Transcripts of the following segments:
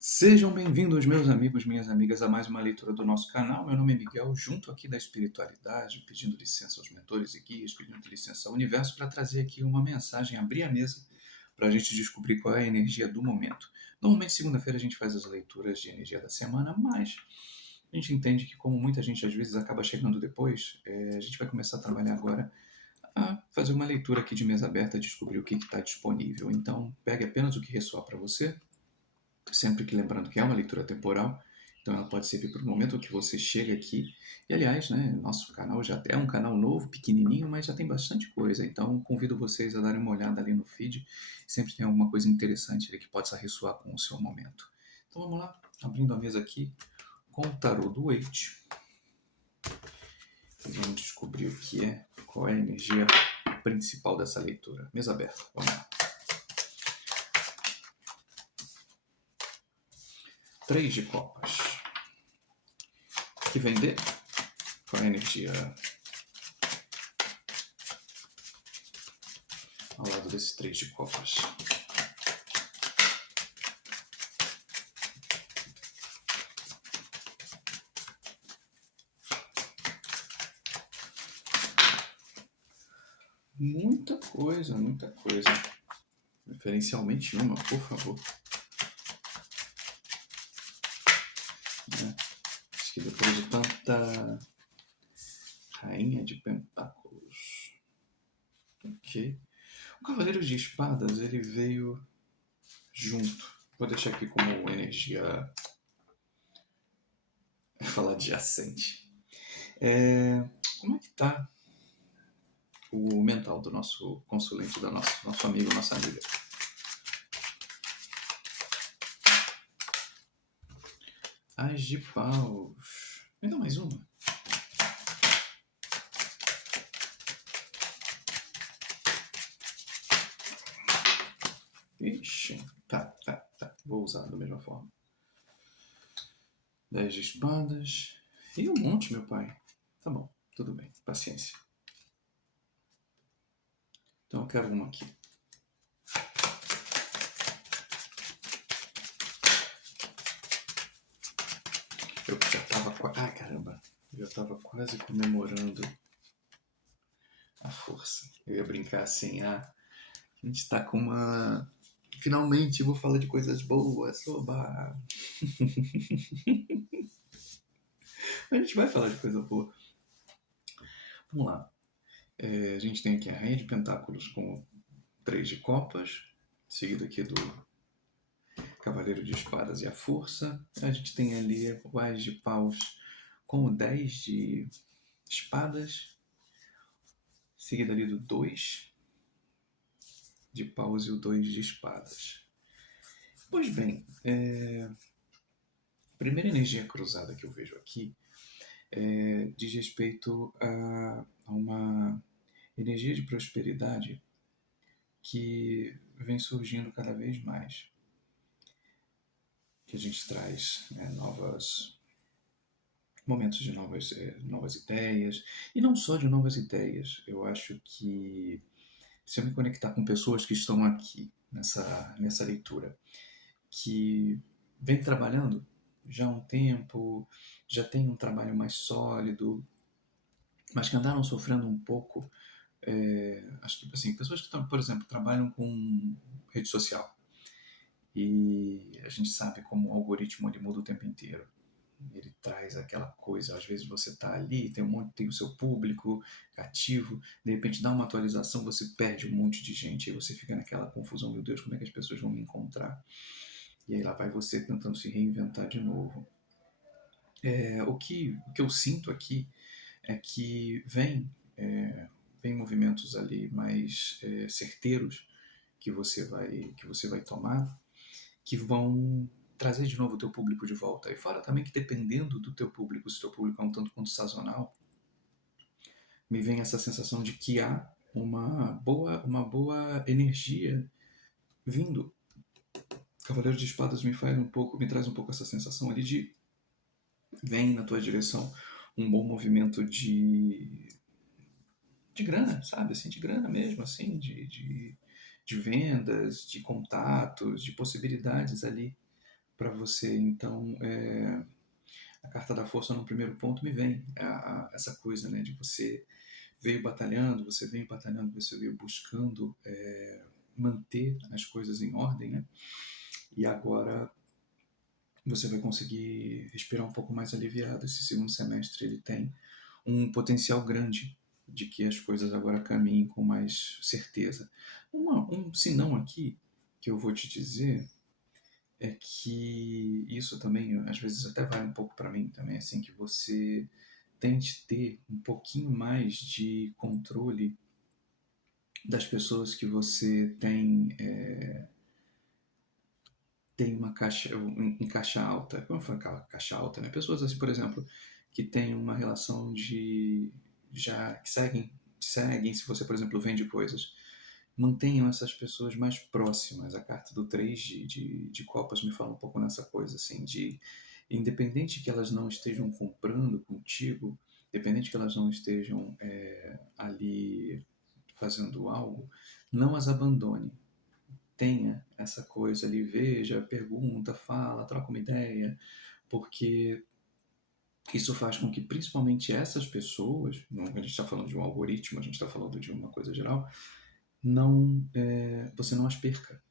Sejam bem-vindos, meus amigos, minhas amigas, a mais uma leitura do nosso canal. Meu nome é Miguel, junto aqui da espiritualidade, pedindo licença aos mentores e guias, pedindo licença ao universo para trazer aqui uma mensagem, abrir a mesa para a gente descobrir qual é a energia do momento. Normalmente, segunda-feira, a gente faz as leituras de energia da semana, mas a gente entende que, como muita gente às vezes acaba chegando depois, a gente vai começar a trabalhar agora a fazer uma leitura aqui de mesa aberta, descobrir o que está disponível. Então, pegue apenas o que ressoar para você. Sempre que lembrando que é uma leitura temporal, então ela pode servir para o momento que você chega aqui. E aliás, né, nosso canal já é um canal novo, pequenininho, mas já tem bastante coisa. Então convido vocês a darem uma olhada ali no feed. Sempre tem alguma coisa interessante ali que possa ressoar com o seu momento. Então vamos lá, abrindo a mesa aqui com o tarô do Eight. E vamos descobrir o que é, qual é a energia principal dessa leitura. Mesa aberta, vamos lá. 3 de copas. Que vem de? Qual é a energia ao lado desse 3 de copas? Muita coisa, muita coisa. Referencialmente uma, por favor. Acho que depois de tanta Rainha de Pentáculos. Ok. O Cavaleiro de Espadas, ele veio junto. Vou deixar aqui como energia falar adjacente. Como é que tá o mental do nosso consulente, do nosso amigo, nossa amiga? As de paus. Me dá mais uma. Ixi, tá. Vou usar da mesma forma. 10 de espadas. E um monte, meu pai. Tá bom, tudo bem, paciência. Então eu quero uma aqui. Eu já tava quase. Ai, caramba. Eu já tava quase comemorando a força. Eu ia brincar assim, a gente tá com uma. Finalmente vou falar de coisas boas, oba! A gente vai falar de coisa boa. Vamos lá. A gente tem aqui a Rainha de Pentáculos com 3 de copas, seguido aqui do Cavaleiro de Espadas e a Força. A gente tem ali o As de Paus com o 10 de espadas, seguido ali do 2 de paus e o 2 de espadas. Pois bem, a primeira energia cruzada que eu vejo aqui diz respeito a uma energia de prosperidade que vem surgindo cada vez mais. Que a gente traz momentos de novas ideias, e não só de novas ideias. Eu acho que se eu me conectar com pessoas que estão aqui nessa leitura, que vem trabalhando já há um tempo, já tem um trabalho mais sólido, mas que andaram sofrendo um pouco. Acho que assim, pessoas que, por exemplo, trabalham com rede social, e a gente sabe como o algoritmo ele muda o tempo inteiro. Ele traz aquela coisa, às vezes você está ali, tem o seu público ativo, de repente dá uma atualização, você perde um monte de gente, e você fica naquela confusão, meu Deus, como é que as pessoas vão me encontrar? E aí lá vai você tentando se reinventar de novo. O que eu sinto aqui é que vem movimentos ali mais certeiros que você vai tomar, que vão trazer de novo o teu público de volta. E fora também que, dependendo do teu público, se o teu público é um tanto quanto sazonal, me vem essa sensação de que há uma boa energia vindo. Cavaleiro de Espadas me traz um pouco essa sensação ali de vem na tua direção um bom movimento de grana, sabe? Assim, de grana mesmo, assim, de vendas, de contatos, de possibilidades ali para você. Então, a carta da força no primeiro ponto me vem essa coisa, né, de você veio batalhando, você veio buscando manter as coisas em ordem, né? E agora você vai conseguir respirar um pouco mais aliviado. Esse segundo semestre ele tem um potencial grande de que as coisas agora caminhem com mais certeza. Um senão aqui que eu vou te dizer é que isso também, às vezes, até vale um pouco para mim também, assim, que você tente ter um pouquinho mais de controle das pessoas que você tem uma caixa, em caixa alta. Como foi aquela caixa alta, né? Pessoas assim, por exemplo, que têm uma relação de já que seguem, se você, por exemplo, vende coisas, mantenham essas pessoas mais próximas. A carta do 3 de copas me fala um pouco nessa coisa, assim, de independente que elas não estejam comprando contigo, independente que elas não estejam ali fazendo algo, não as abandone. Tenha essa coisa ali, veja, pergunta, fala, troca uma ideia, porque isso faz com que principalmente essas pessoas, não a gente está falando de um algoritmo, a gente está falando de uma coisa geral, você não as perca,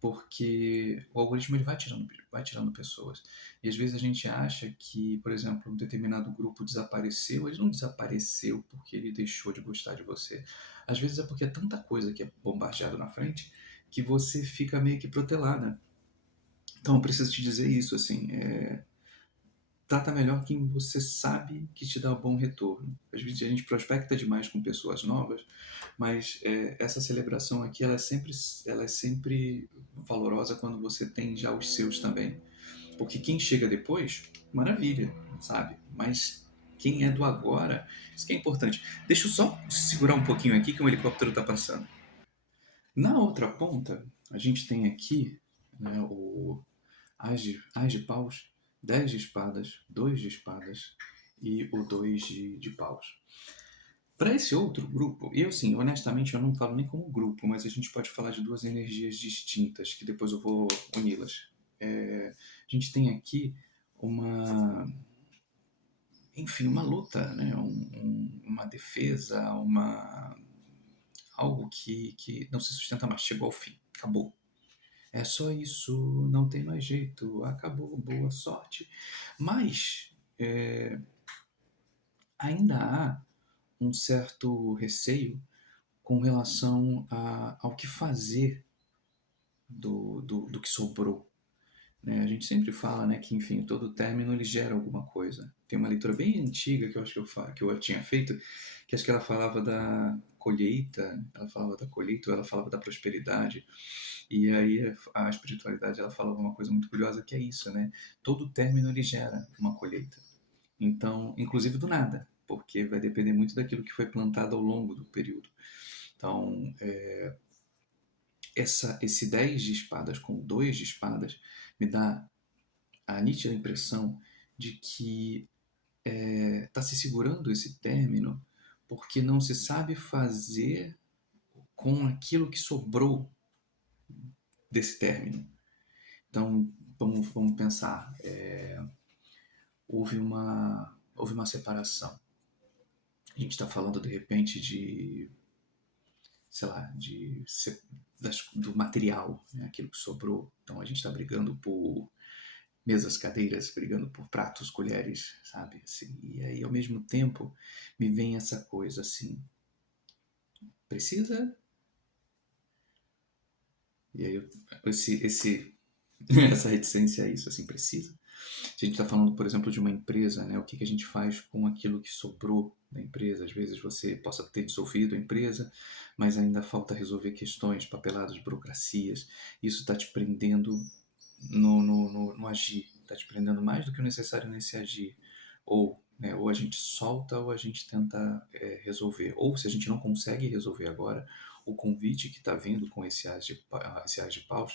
porque o algoritmo ele vai tirando pessoas. E às vezes a gente acha que, por exemplo, um determinado grupo desapareceu, ele não desapareceu porque ele deixou de gostar de você. Às vezes é porque é tanta coisa que é bombardeado na frente que você fica meio que protelada. Então eu preciso te dizer isso, assim, trata melhor quem você sabe que te dá um bom retorno. Às vezes a gente prospecta demais com pessoas novas, mas essa celebração aqui ela é sempre valorosa quando você tem já os seus também. Porque quem chega depois, maravilha, sabe? Mas quem é do agora, isso que é importante. Deixa eu só segurar um pouquinho aqui que um helicóptero está passando. Na outra ponta, a gente tem aqui, né, o As de paus, 10 de espadas, 2 de espadas e o 2 de paus. Para esse outro grupo, eu sim, honestamente eu não falo nem como grupo, mas a gente pode falar de duas energias distintas, que depois eu vou uni-las. A gente tem aqui uma, enfim, uma luta, né? Uma defesa, algo que não se sustenta mais, chegou ao fim, acabou. É só isso, não tem mais jeito, acabou, boa sorte. Mas ainda há um certo receio com relação ao que fazer do que sobrou. Né? A gente sempre fala, né, que, enfim, todo término ele gera alguma coisa. Tem uma leitura bem antiga que eu acho que eu tinha feito, que acho que ela falava da colheita, ela falava da colheita, ou ela falava da prosperidade. E aí a espiritualidade ela falava uma coisa muito curiosa que é isso, né? Todo término ele gera uma colheita. Então, inclusive do nada, porque vai depender muito daquilo que foi plantado ao longo do período. Então, esse 10 de espadas com 2 de espadas me dá a nítida impressão de que está se segurando esse término porque não se sabe fazer com aquilo que sobrou desse término. Então, vamos pensar, houve uma separação. A gente está falando, de repente, sei lá, do material, né, aquilo que sobrou. Então, a gente está brigando por mesas, cadeiras, brigando por pratos, colheres, sabe? Assim, e aí, ao mesmo tempo, me vem essa coisa assim, precisa? E aí, essa reticência a isso, assim, precisa? Se a gente está falando, por exemplo, de uma empresa, né, o que a gente faz com aquilo que sobrou da empresa? Às vezes você possa ter dissolvido a empresa, mas ainda falta resolver questões, papeladas, burocracias. Isso está te prendendo no agir, está te prendendo mais do que o necessário nesse agir. Ou a gente solta ou a gente tenta resolver. Ou se a gente não consegue resolver agora, o convite que está vindo com esse as de paus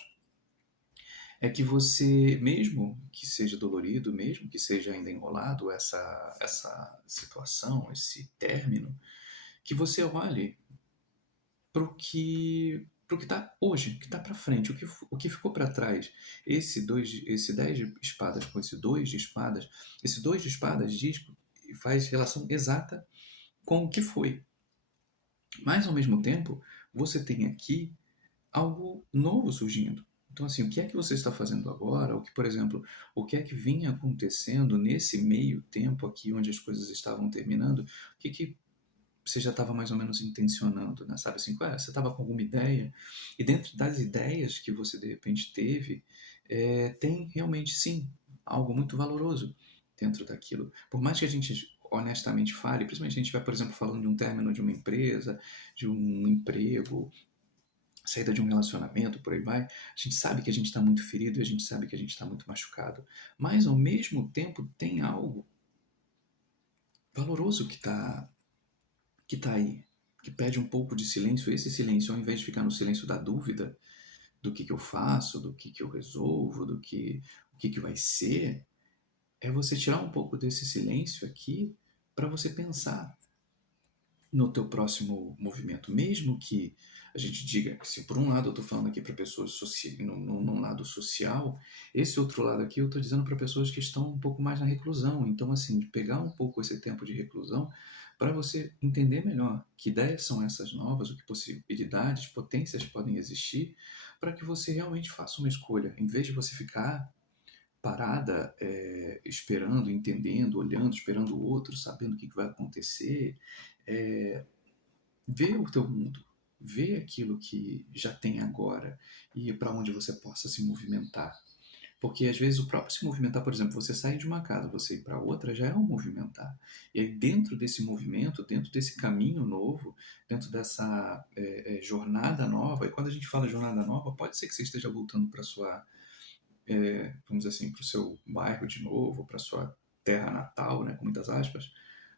é que você, mesmo que seja dolorido, mesmo que seja ainda enrolado essa situação, esse término, que você olhe para o que para o que está hoje, o que está para frente, o que ficou para trás. Esse 10 de espadas com esse 2 de espadas, esse 2 de espadas diz e faz relação exata com o que foi. Mas, ao mesmo tempo, você tem aqui algo novo surgindo. Então, assim, o que é que você está fazendo agora? O que, por exemplo, o que é que vinha acontecendo nesse meio tempo aqui onde as coisas estavam terminando? O que você já estava mais ou menos intencionando, né? Sabe assim, você estava com alguma ideia? E dentro das ideias que você de repente teve, tem realmente sim algo muito valoroso dentro daquilo. Por mais que a gente honestamente fale, principalmente se a gente vai, por exemplo, falando de um término de uma empresa, de um emprego, saída de um relacionamento, por aí vai, a gente sabe que a gente está muito ferido e a gente sabe que a gente está muito machucado. Mas, ao mesmo tempo, tem algo valoroso que tá aí, que pede um pouco de silêncio. Esse silêncio, ao invés de ficar no silêncio da dúvida, do que eu faço, do que eu resolvo, o que vai ser, é você tirar um pouco desse silêncio aqui para você pensar no teu próximo movimento, mesmo que a gente diga que se por um lado eu estou falando aqui para pessoas num lado social, esse outro lado aqui eu estou dizendo para pessoas que estão um pouco mais na reclusão. Então, assim, de pegar um pouco esse tempo de reclusão para você entender melhor que ideias são essas novas, o que possibilidades, potências podem existir, para que você realmente faça uma escolha, em vez de você ficar parada, esperando, entendendo, olhando, esperando o outro, sabendo o que vai acontecer. é, Vê o teu mundo, vê aquilo que já tem agora e para onde você possa se movimentar. Porque às vezes o próprio se movimentar, por exemplo, você sair de uma casa, você ir para outra, já é um movimentar. E aí dentro desse movimento, dentro desse caminho novo, dentro dessa jornada nova, e quando a gente fala jornada nova, pode ser que você esteja voltando para sua, vamos dizer assim, para o seu bairro de novo, para sua terra natal, né, com muitas aspas,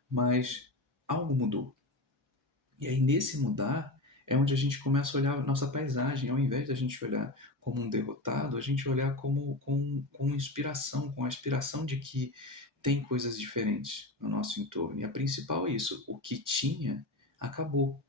mas algo mudou. E aí, nesse mudar, é onde a gente começa a olhar a nossa paisagem. Ao invés de a gente olhar como um derrotado, a gente olhar com inspiração, com a aspiração de que tem coisas diferentes no nosso entorno. E a principal é isso: o que tinha acabou.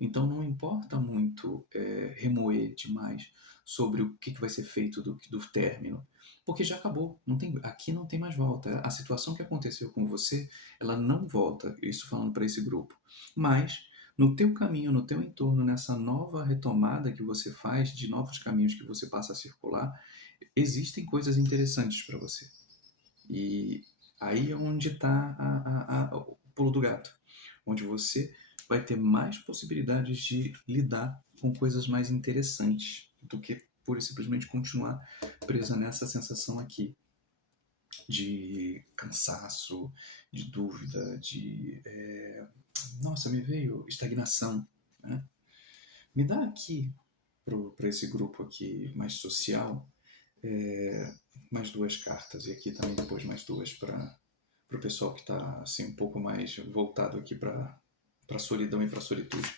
Então não importa muito remoer demais sobre o que vai ser feito do término, porque já acabou. Aqui não tem mais volta. A situação que aconteceu com você, ela não volta. Isso falando para esse grupo. Mas no teu caminho, no teu entorno, nessa nova retomada que você faz, de novos caminhos que você passa a circular, existem coisas interessantes para você. E aí é onde está o pulo do gato, onde você vai ter mais possibilidades de lidar com coisas mais interessantes do que pura e simplesmente continuar presa nessa sensação aqui de cansaço, de dúvida, nossa, me veio estagnação, né? Me dá aqui para esse grupo aqui mais social mais duas cartas e aqui também depois mais duas para o pessoal que está assim um pouco mais voltado aqui para a solidão e para a solitude.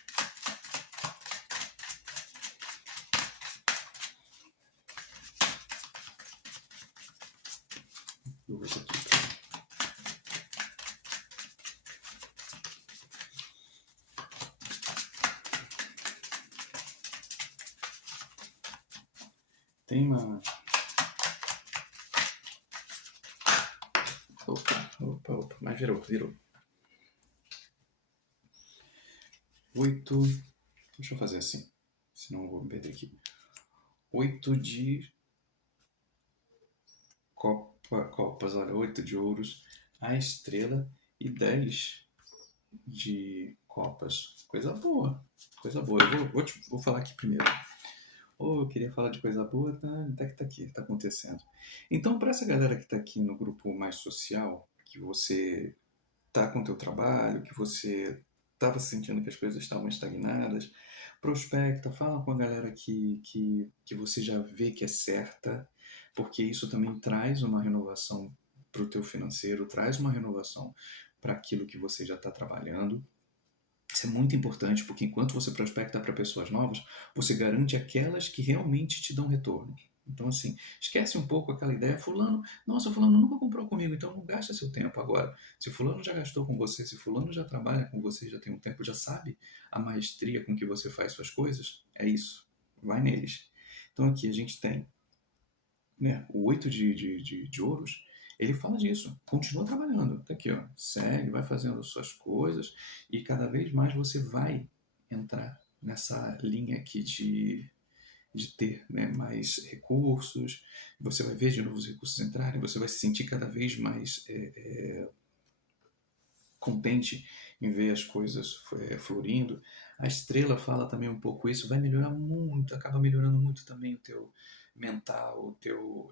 Duas aqui. Tem uma... Opa, mas virou. 8. Deixa eu fazer assim, senão eu vou me perder aqui. 8 de copas, olha, 8 de ouros, a estrela e 10 de copas. Coisa boa. Eu vou falar aqui primeiro. Eu queria falar de coisa boa, até que tá aqui, tá acontecendo. Então, para essa galera que tá aqui no grupo mais social, que você tá com o teu trabalho, que você estava sentindo que as coisas estavam estagnadas, prospecta, fala com a galera que você já vê que é certa, porque isso também traz uma renovação para o teu financeiro, traz uma renovação para aquilo que você já está trabalhando. Isso é muito importante, porque enquanto você prospecta para pessoas novas, você garante aquelas que realmente te dão retorno. Então, assim, esquece um pouco aquela ideia, fulano nunca comprou comigo, então não gasta seu tempo agora. Se fulano já gastou com você, se fulano já trabalha com você, já tem um tempo, já sabe a maestria com que você faz suas coisas, é isso. vai neles. Então aqui a gente tem, né, o 8 de ouros, ele fala disso. Continua trabalhando. Tá aqui, ó. Segue, vai fazendo suas coisas e cada vez mais você vai entrar nessa linha aqui de ter, né, mais recursos. Você vai ver de novo os recursos entrarem, você vai se sentir cada vez mais contente em ver as coisas florindo. A estrela fala também um pouco isso, vai melhorar muito, acaba melhorando muito também o teu mental, o teu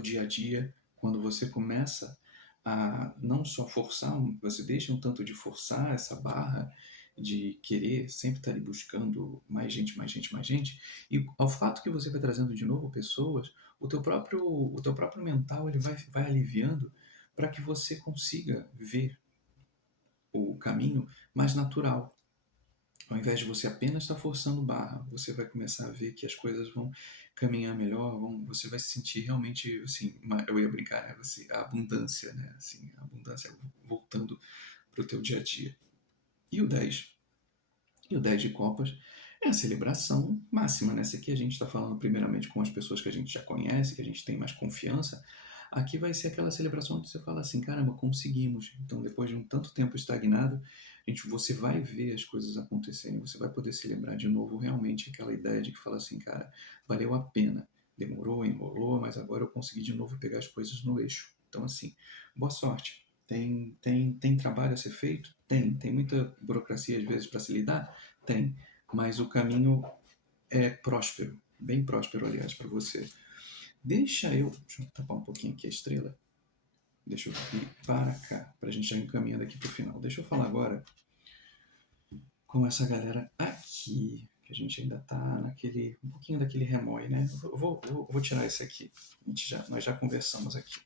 dia a dia, quando você começa a não só forçar, você deixa um tanto de forçar essa barra de querer sempre estar ali buscando mais gente, mais gente, mais gente, e ao fato que você vai trazendo de novo pessoas, o teu próprio mental ele vai aliviando para que você consiga ver o caminho mais natural. Ao invés de você apenas estar forçando barra, você vai começar a ver que as coisas vão caminhar melhor, você vai se sentir realmente, assim, eu ia brincar, né? A abundância, né? Assim, a abundância voltando para o teu dia a dia. E o 10? E o 10 de copas é a celebração máxima, né? Se aqui a gente está falando primeiramente com as pessoas que a gente já conhece, que a gente tem mais confiança, aqui vai ser aquela celebração onde você fala assim, caramba, conseguimos. Então, depois de um tanto tempo estagnado, você vai ver as coisas acontecerem, você vai poder celebrar de novo realmente aquela ideia de que fala assim, cara, valeu a pena. Demorou, enrolou, mas agora eu consegui de novo pegar as coisas no eixo. Então, assim, boa sorte. Tem trabalho a ser feito? Tem muita burocracia às vezes para se lidar? Tem. Mas o caminho é próspero, bem próspero, aliás, para você. Deixa eu tapar um pouquinho aqui a estrela. Deixa eu ir para cá, para a gente já encaminhando aqui para o final. Deixa eu falar agora com essa galera aqui, que a gente ainda tá naquele, um pouquinho daquele remói, né? Eu vou tirar esse aqui. Nós já conversamos aqui.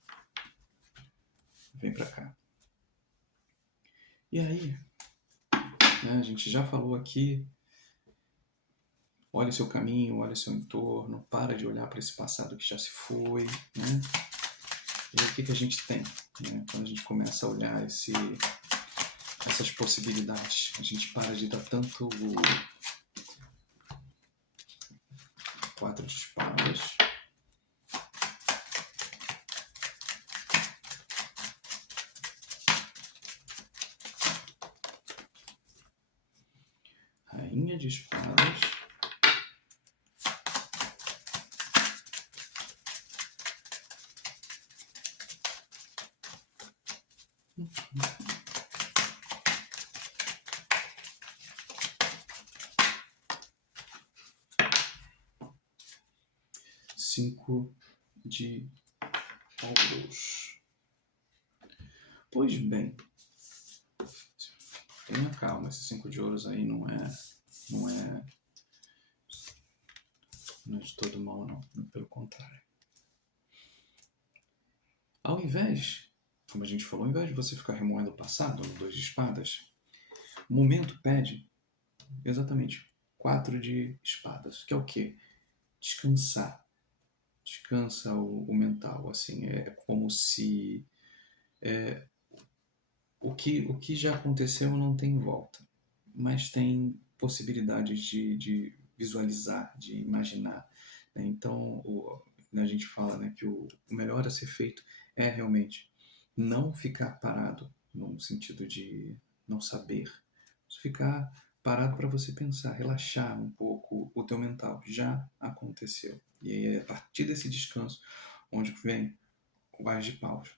Vem para cá. E aí, né, a gente já falou aqui, olha o seu caminho, olha o seu entorno, para de olhar para esse passado que já se foi, né? E aí, o que, que a gente tem, né? Quando a gente começa a olhar essas possibilidades, a gente para de dar tanto o 4 de espadas, rainha de espadas, cinco de ouros. Pois bem, tenha calma, esse 5 de ouros aí não é de todo mal, não. Pelo contrário. Ao invés, como a gente falou, ao invés de você ficar remoendo o passado no 2 de espadas, o momento pede exatamente 4 de espadas, que é o quê? Descansar. Descansa o mental, assim, é como se o que já aconteceu não tem volta, mas tem possibilidades de visualizar, de imaginar, né? Então, a gente fala, né, que o melhor a ser feito é realmente não ficar parado, no sentido de não saber, ficar parado para você pensar, relaxar um pouco o teu mental. Já aconteceu. E aí é a partir desse descanso onde vem o Ás de Paus.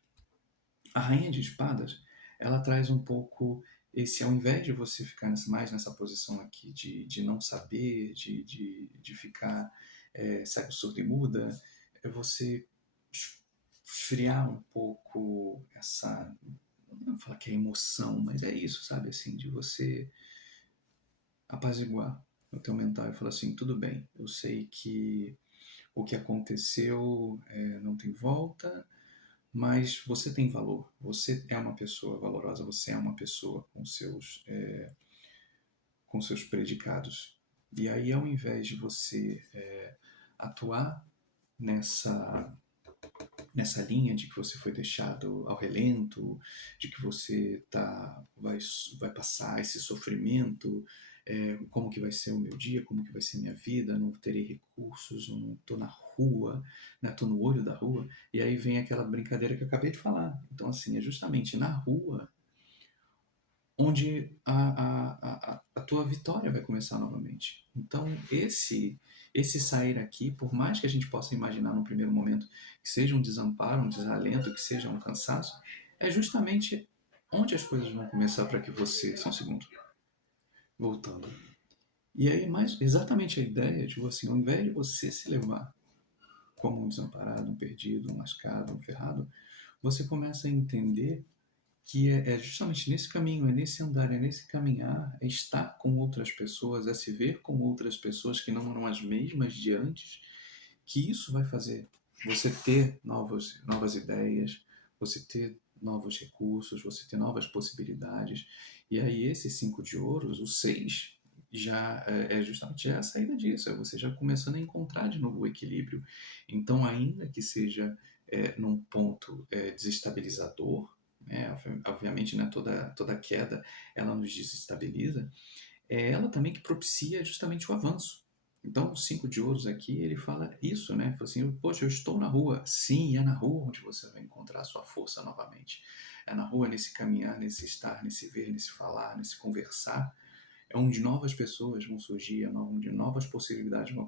A Rainha de Espadas, ela traz um pouco esse, ao invés de você ficar mais nessa posição aqui de não saber, de ficar cego, surdo e muda, é você esfriar um pouco essa, não vou falar que é emoção, mas é isso, sabe, assim, de você apaziguar o teu mental e falar assim, tudo bem, eu sei que o que aconteceu não tem volta, mas você tem valor, você é uma pessoa valorosa, você é uma pessoa com seus predicados. E aí, ao invés de você atuar nessa linha de que você foi deixado ao relento, de que você vai passar esse sofrimento, como que vai ser o meu dia, como que vai ser minha vida, não terei recursos, não estou na rua, né? Estou no olho da rua, e aí vem aquela brincadeira que eu acabei de falar. Então, assim, é justamente na rua onde a tua vitória vai começar novamente. Então, esse sair aqui, por mais que a gente possa imaginar no primeiro momento que seja um desamparo, um desalento, que seja um cansaço, é justamente onde as coisas vão começar para que você, só um segundo, voltando. E aí, mais exatamente a ideia de assim, ao invés de você se levar como um desamparado, um perdido, um lascado, um ferrado, você começa a entender que é justamente nesse caminho, é nesse andar, é nesse caminhar, é estar com outras pessoas, é se ver com outras pessoas que não eram as mesmas de antes, que isso vai fazer você ter novas ideias, você ter novos recursos, você ter novas possibilidades. E aí esse 5 de ouros, o 6, já é justamente a saída disso, é você já começando a encontrar de novo o equilíbrio. Então, ainda que seja num ponto desestabilizador, obviamente, né, toda queda ela nos desestabiliza, é ela também que propicia justamente o avanço. Então, o 5 de ouros aqui, ele fala isso, né? Fala assim, poxa, eu estou na rua. Sim, é na rua onde você vai encontrar a sua força novamente. É na rua, nesse caminhar, nesse estar, nesse ver, nesse falar, nesse conversar, é onde novas pessoas vão surgir, onde novas possibilidades vão